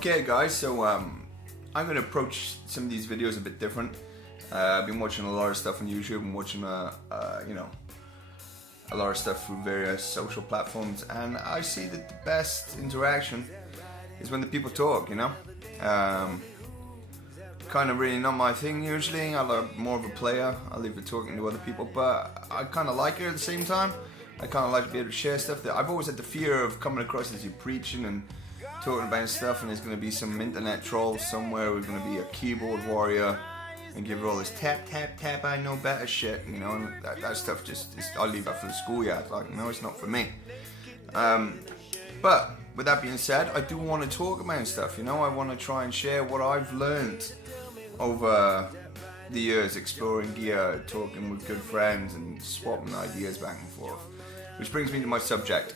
Okay guys, so I'm going to approach some of these videos a bit different. I've been watching a lot of stuff on YouTube and watching a lot of stuff through various social platforms, and I see that the best interaction is when the people talk, you know. Kind of really not my thing usually. I'm more of a player. I leave it talking to other people, but I kind of like it at the same time. I kind of like to be able to share stuff. That I've always had the fear of coming across as you preaching and talking about stuff, and there's going to be some internet troll somewhere who's going to be a keyboard warrior and give her all this tap tap tap I know better shit, you know, and that stuff I leave that for the schoolyard. Like, no, it's not for me. But with that being said, I do want to talk about stuff, you know. I want to try and share what I've learned over the years, exploring gear, talking with good friends and swapping ideas back and forth. Which brings me to my subject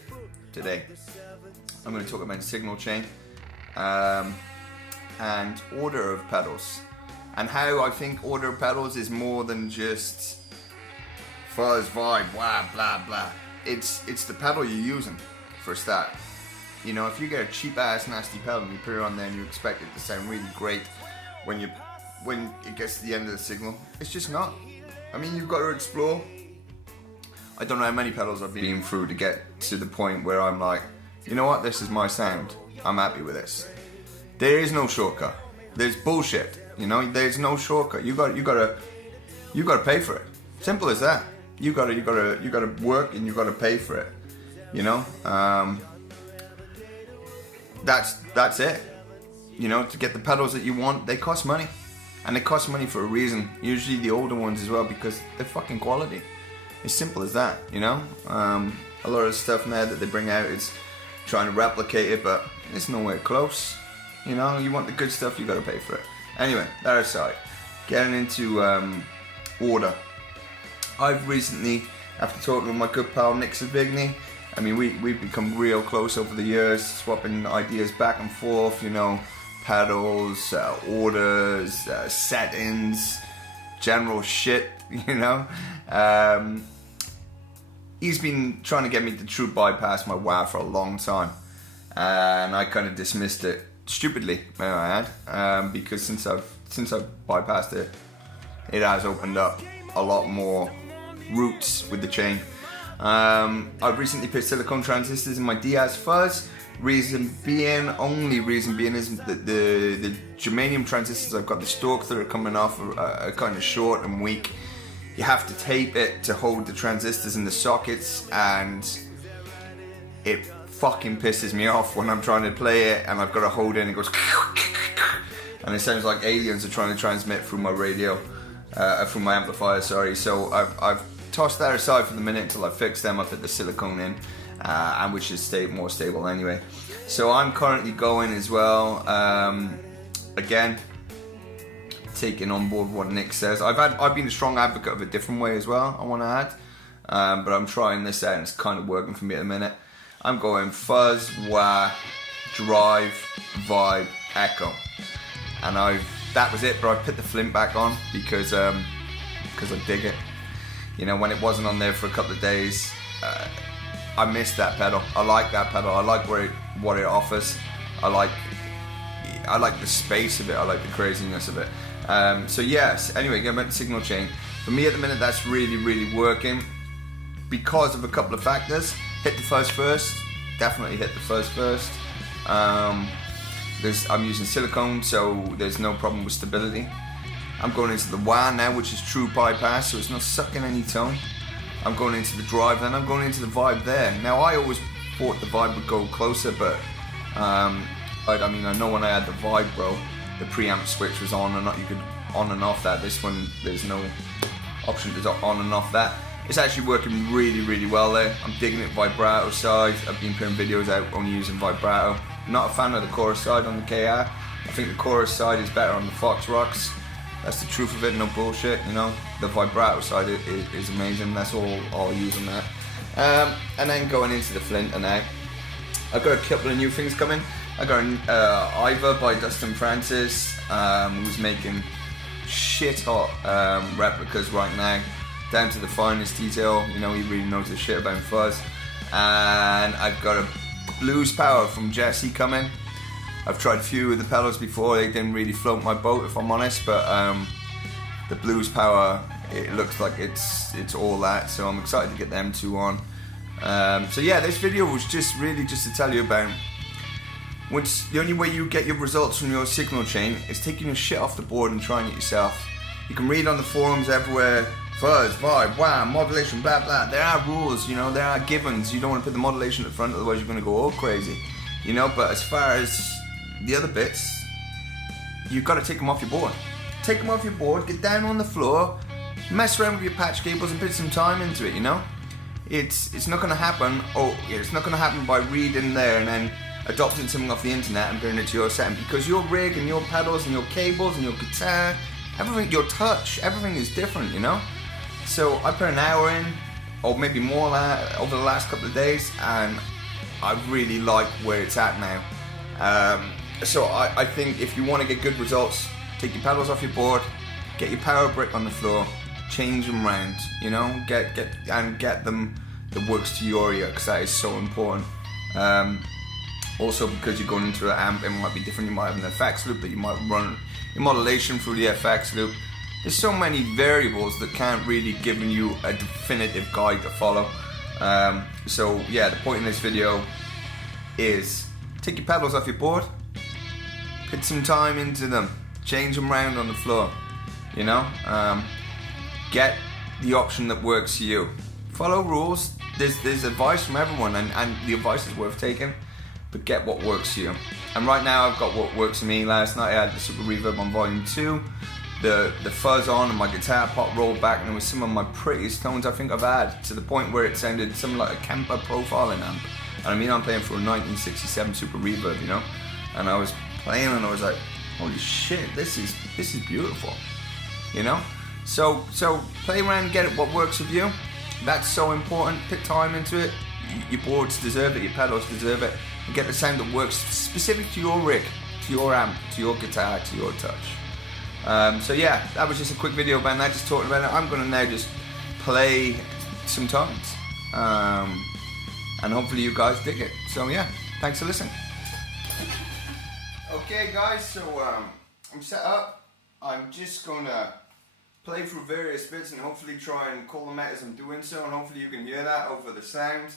today. I'm going to talk about signal chain and order of pedals, and how I think order of pedals is more than just fuzz, vibe, blah blah blah. It's the pedal you're using for a start. You know, if you get a cheap ass nasty pedal and you put it on there and you expect it to sound really great when it gets to the end of the signal, it's just not. I mean, you've got to explore. I don't know how many pedals I've been through to get to the point where I'm like, you know what, this is my sound. I'm happy with this. There is no shortcut. There's bullshit. You know, there's no shortcut. You gotta pay for it. Simple as that. You gotta work and you gotta pay for it. You know, that's it. You know, to get the pedals that you want, they cost money, and they cost money for a reason. Usually the older ones as well, because they're fucking quality. It's simple as that. You know, a lot of stuff now that they bring out is trying to replicate it, but it's nowhere close. You know, you want the good stuff, you gotta pay for it. Anyway, that aside, getting into order. I've recently, after talking with my good pal Nick Savigny, I mean, we've become real close over the years, swapping ideas back and forth, you know, pedals, orders, settings, general shit, you know. He's been trying to get me to true bypass my wah for a long time, and I kind of dismissed it stupidly, may I add, because since I've bypassed it, it has opened up a lot more routes with the chain. I've recently put silicone transistors in my Diaz Fuzz. Only reason being is that the germanium transistors I've got, the stalks that are coming off are kind of short and weak. You have to tape it to hold the transistors in the sockets, and it fucking pisses me off when I'm trying to play it and I've got to hold it and it goes and it sounds like aliens are trying to transmit through my radio, through my amplifier, sorry. So I've tossed that aside for the minute until I fix them. I put the silicone in, and which is more stable anyway. So I'm currently going as well, again, taking on board what Nick says. I've been a strong advocate of a different way as well, I want to add, but I'm trying this out and it's kind of working for me at the minute. I'm going fuzz, wah, drive, vibe, echo, and that was it. But I put the flint back on because I dig it. You know, when it wasn't on there for a couple of days, I missed that pedal. I like that pedal. I like what it offers. I like the space of it. I like the craziness of it. So yes, anyway, going back to signal chain. For me at the minute, that's really, really working because of a couple of factors. Hit the fuzz first. Definitely hit the fuzz first. I'm using silicone, so there's no problem with stability. I'm going into the wah now, which is true bypass, so it's not sucking any tone. I'm going into the drive, then I'm going into the vibe there. Now, I always thought the vibe would go closer, but I mean, I know when I had the vibe, bro, the preamp switch was on and off. You could on and off that. This one, there's no option to on and off that. It's actually working really, really well there. I'm digging it vibrato side. I've been putting videos out only using vibrato. Not a fan of the chorus side on the KR. I think the chorus side is better on the Fox Rocks. That's the truth of it, no bullshit, you know. The vibrato side is amazing. That's all I'll use on that. And then going into the flint, and now I've got a couple of new things coming. I got Ivor by Dustin Francis, who's making shit hot replicas right now, down to the finest detail. You know, he really knows his shit about fuzz. And I've got a Blues Power from Jesse coming. I've tried a few of the pedals before. They didn't really float my boat, if I'm honest, but the Blues Power, it looks like it's all that, so I'm excited to get them two on. So yeah, this video was just really just to tell you about the only way you get your results from your signal chain is taking your shit off the board and trying it yourself. You can read on the forums everywhere, fuzz, vibe, wow, modulation, blah blah. There are rules, you know, there are givens. You don't want to put the modulation at the front, otherwise you're going to go all crazy, you know. But as far as the other bits, you've got to take them off your board. Take them off your board, get down on the floor, mess around with your patch cables and put some time into it, you know. It's not going to happen. Oh, it's not going to happen by reading there and then adopting something off the internet and putting it to your setting, because your rig and your pedals and your cables and your guitar, everything, your touch, everything is different, you know. So I put an hour in, or maybe more over the last couple of days, and I really like where it's at now. So I think if you want to get good results, take your pedals off your board, get your power brick on the floor, change them round, you know, get them that works to your ear, because that is so important. Also, because you're going into an amp, it might be different. You might have an FX loop that you might run your modulation through the FX loop. There's so many variables that can't really give you a definitive guide to follow. So yeah, the point in this video is take your pedals off your board, put some time into them, change them around on the floor, you know. Get the option that works for you. Follow rules. There's advice from everyone, and the advice is worth taking, but get what works for you. And right now I've got what works for me. Last night I had the Super Reverb on volume 2, the fuzz on, and my guitar pot rolled back, and it was some of my prettiest tones I think I've had, to the point where it sounded something like a Kemper profiling amp. And I mean, I'm playing for a 1967 Super Reverb, you know, and I was playing and I was like, holy shit, this is beautiful, you know. So play around, get it what works with you. That's so important. Put time into it. Your boards deserve it, your pedals deserve it, and get the sound that works specific to your rig, to your amp, to your guitar, to your touch. So yeah, that was just a quick video about that, just talking about it. I'm gonna now just play some tones, and hopefully you guys dig it. So yeah, thanks for listening. Okay guys, so I'm set up. I'm just gonna play through various bits and hopefully try and call them out as I'm doing so, and hopefully you can hear that over the sound.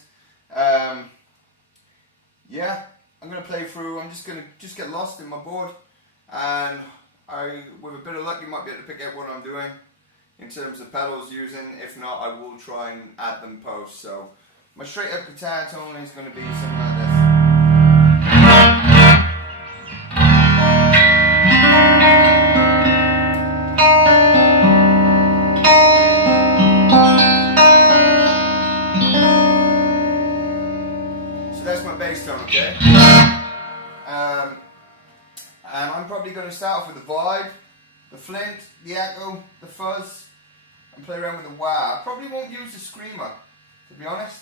Yeah, I'm gonna play through. I'm just gonna get lost in my board, and with a bit of luck, you might be able to pick out what I'm doing in terms of pedals using. If not, I will try and add them post. So my straight up guitar tone is gonna be something like this. Okay, and I'm probably going to start off with the vibe, the flint, the echo, the fuzz, and play around with the wah. I probably won't use the screamer, to be honest.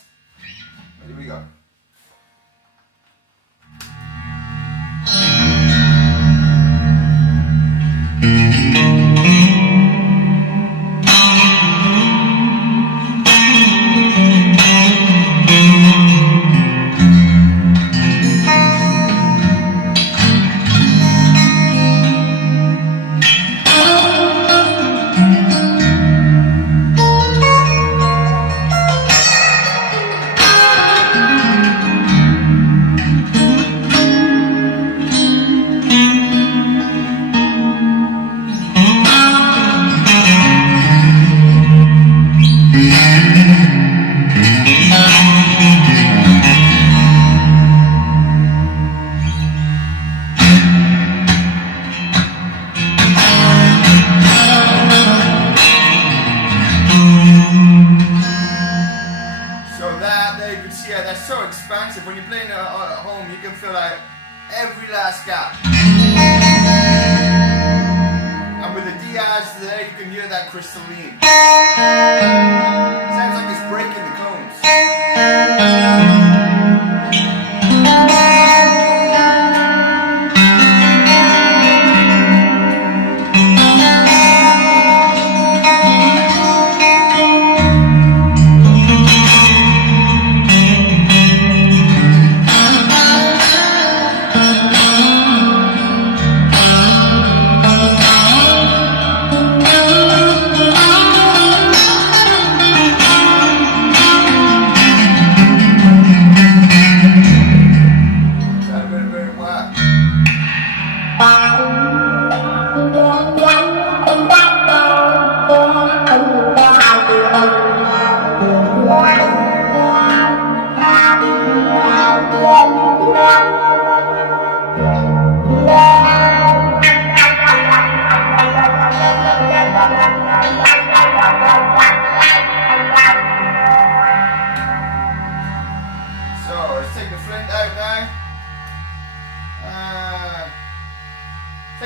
But here we go. So expansive. When you're playing it at home, you can feel out every last gap. And with the Diaz there, you can hear that crystalline. Sounds like it's breaking the cones.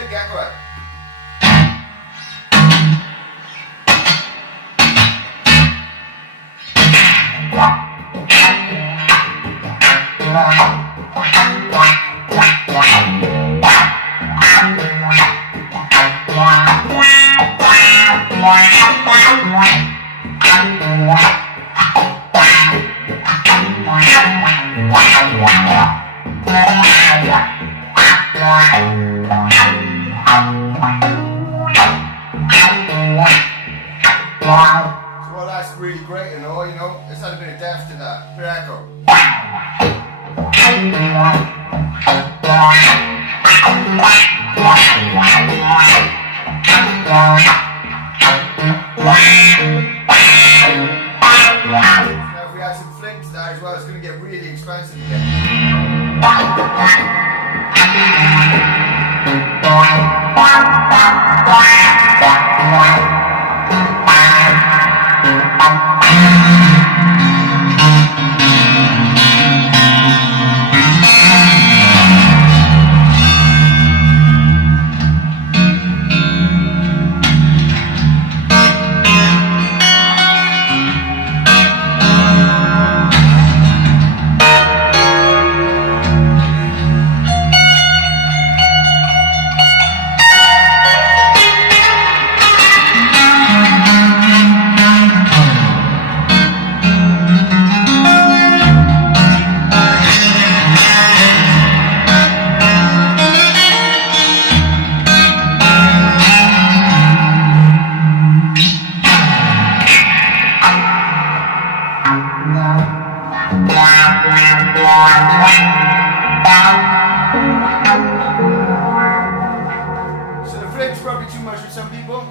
gecko out. So well, that's really great and all, you know. Let's add a bit of depth to that. Bit of echo. Now if we add some flint to that as well, it's going to get really expansive again. So the flint's probably too much for some people,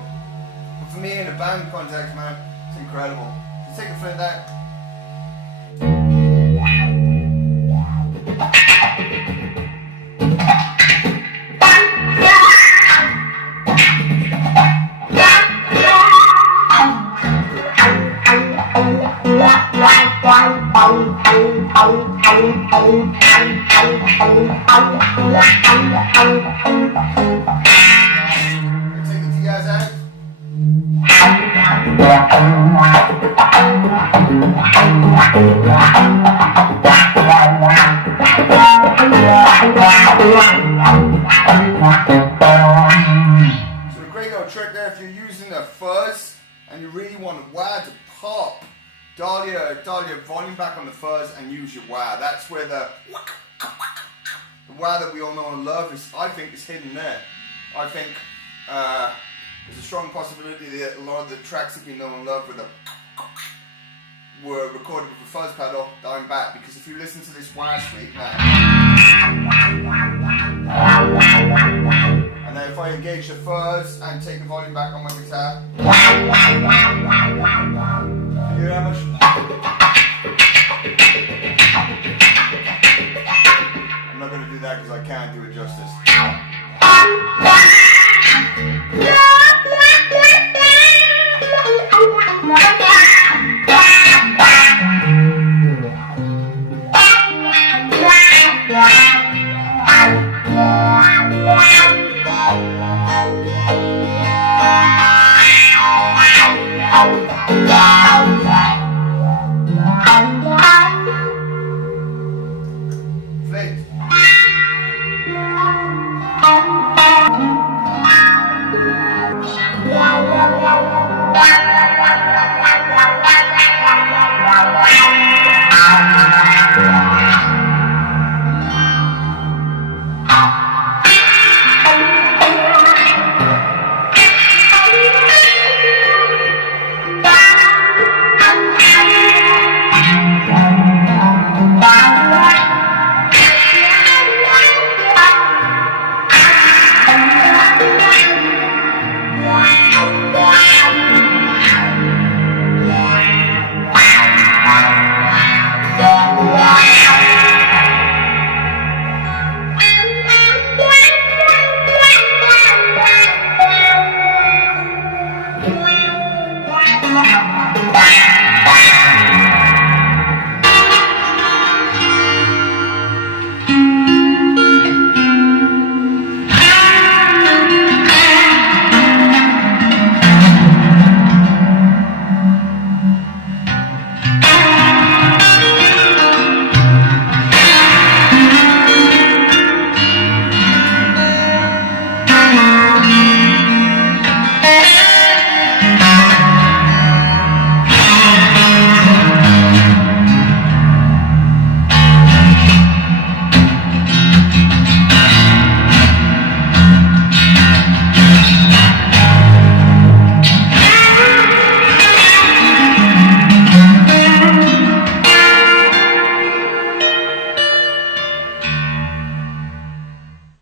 but for me in a band context, man, it's incredible. Let's take the flint out. Take the Diaz out. So a great little trick there if you're using a fuzz and you really want the wah to pop, dial your volume back on the fuzz and use your wah. That's where the wah that we all know and love is, I think, is hidden there. I think there's a strong possibility that a lot of the tracks that we know and love with the were recorded with a fuzz pedal down back, because if you listen to this wah sweep now, and then if I engage the fuzz and take the volume back on my guitar, you hear how much? I'm not going to do that because I can't do it justice.